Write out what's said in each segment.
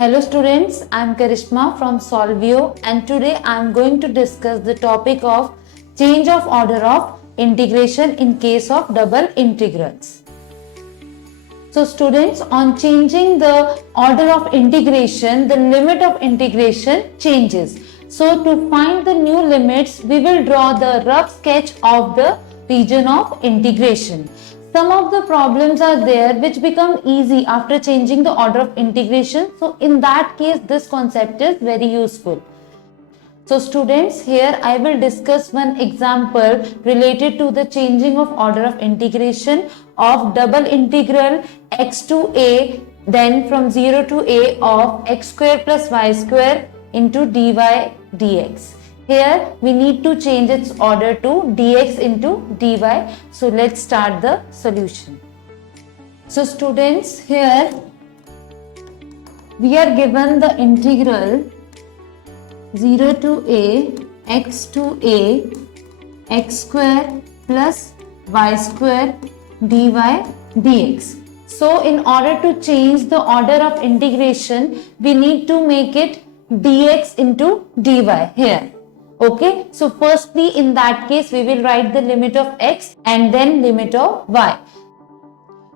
Hello students, I am Karishma from Solvio and today I am going to discuss the topic of change of order of integration in case of double integrals. So students, on changing the order of integration, the limit of integration changes. So to find the new limits, we will draw the rough sketch of the region of integration. Some of the problems are there which become easy after changing the order of integration. So in that case, this concept is very useful. So students, here I will discuss one example related to the changing of order of integration of double integral x to a, then from 0 to a of x square plus y square into dy dx. Here we need to change its order to dx into dy. So let's start the solution. So students, here we are given the integral 0 to a x to a x square plus y square dy dx. So in order to change the order of integration, we need to make it dx into dy here. Okay, so firstly in that case we will write the limit of x and then limit of y.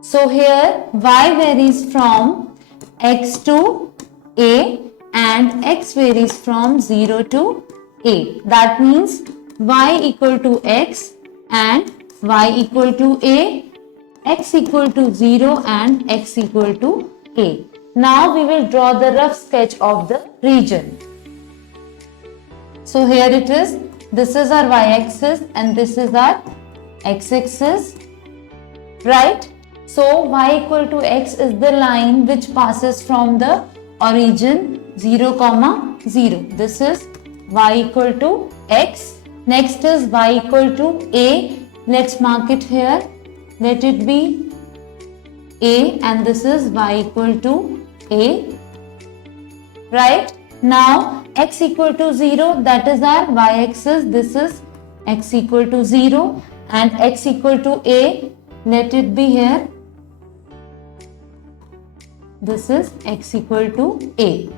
So here y varies from x to a and x varies from 0 to a. That means y equal to x and y equal to a, x equal to 0 and x equal to a. Now we will draw the rough sketch of the region. So here it is, this is our y-axis and this is our x-axis, right? So y equal to x is the line which passes from the origin 0, 0. This is y equal to x. Next is y equal to a. Let's mark it here. Let it be a and this is y equal to a, right? Now x equal to 0, that is our y-axis. This is x equal to 0 and x equal to a. Let it be here. This is x equal to a.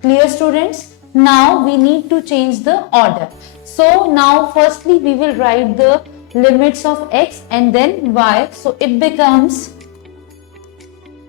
Clear students? Now we need to change the order. So now firstly we will write the limits of x and then y. So it becomes,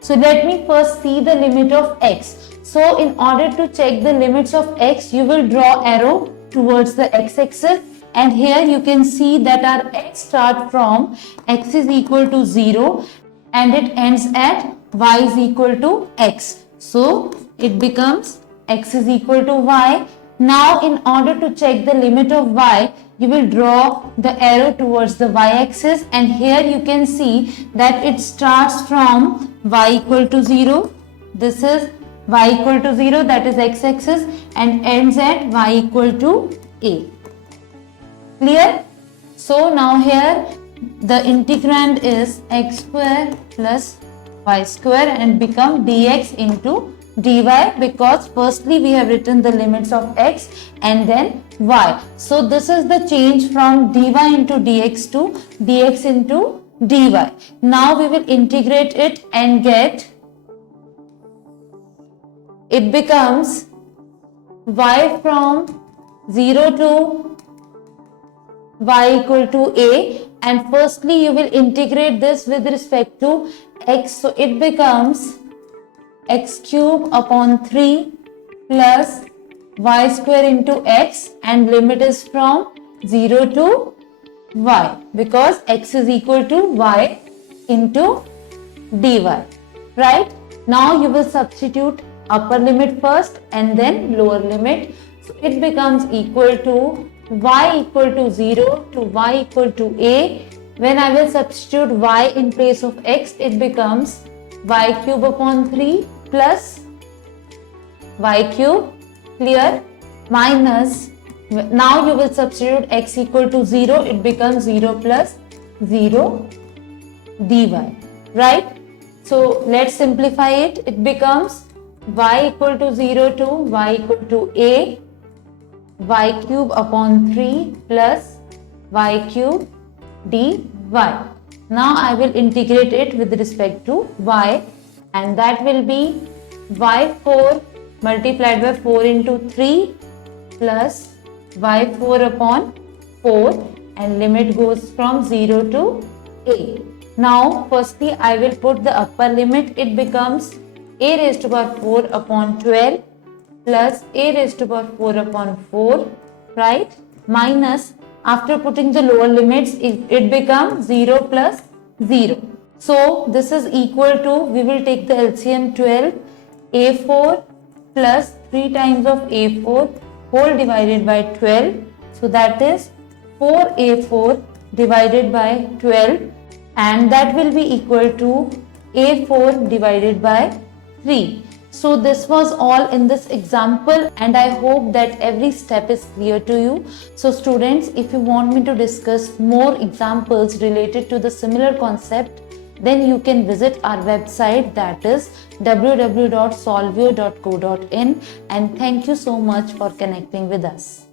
so let me first see the limit of x. So in order to check the limits of x, you will draw arrow towards the x-axis and here you can see that our x start from x is equal to 0 and it ends at y is equal to x. So it becomes x is equal to y. Now in order to check the limit of y, you will draw the arrow towards the y-axis and here you can see that it starts from y equal to 0. This is y equal to 0, that is x-axis, and ends at y equal to a. Clear? So now here the integrand is x square plus y square and become dx into dy because firstly we have written the limits of x and then y. So this is the change from dy into dx to dx into dy. Now we will integrate it and get, it becomes y from 0 to y equal to a and firstly you will integrate this with respect to x. So it becomes x cube upon 3 plus y square into x and limit is from 0 to y because x is equal to y into dy, right? Now you will substitute upper limit first and then lower limit. So it becomes equal to y equal to 0 to y equal to a. When I will substitute y in place of x, it becomes y cube upon 3 plus y cube, clear, minus, now you will substitute x equal to 0, it becomes 0 plus 0 dy, right? So let's simplify it. It becomes y equal to 0 to y equal to a, y cube upon 3 plus y cube dy. Now I will integrate it with respect to y and that will be y4 multiplied by 4 into 3 plus y4 upon 4, and limit goes from 0 to a. Now firstly I will put the upper limit. It becomes a raised to power 4 upon 12 plus a raised to power 4 upon 4, right, minus, after putting the lower limits, it becomes 0 plus 0. So this is equal to, we will take the LCM 12, a4 plus 3 times of a4 whole divided by 12. So that is 4a4 divided by 12, and that will be equal to a4 divided by 3. So this was all in this example, and I hope that every step is clear to you. So students, if you want me to discuss more examples related to the similar concept, then you can visit our website, that is www.solveo.co.in, and thank you so much for connecting with us.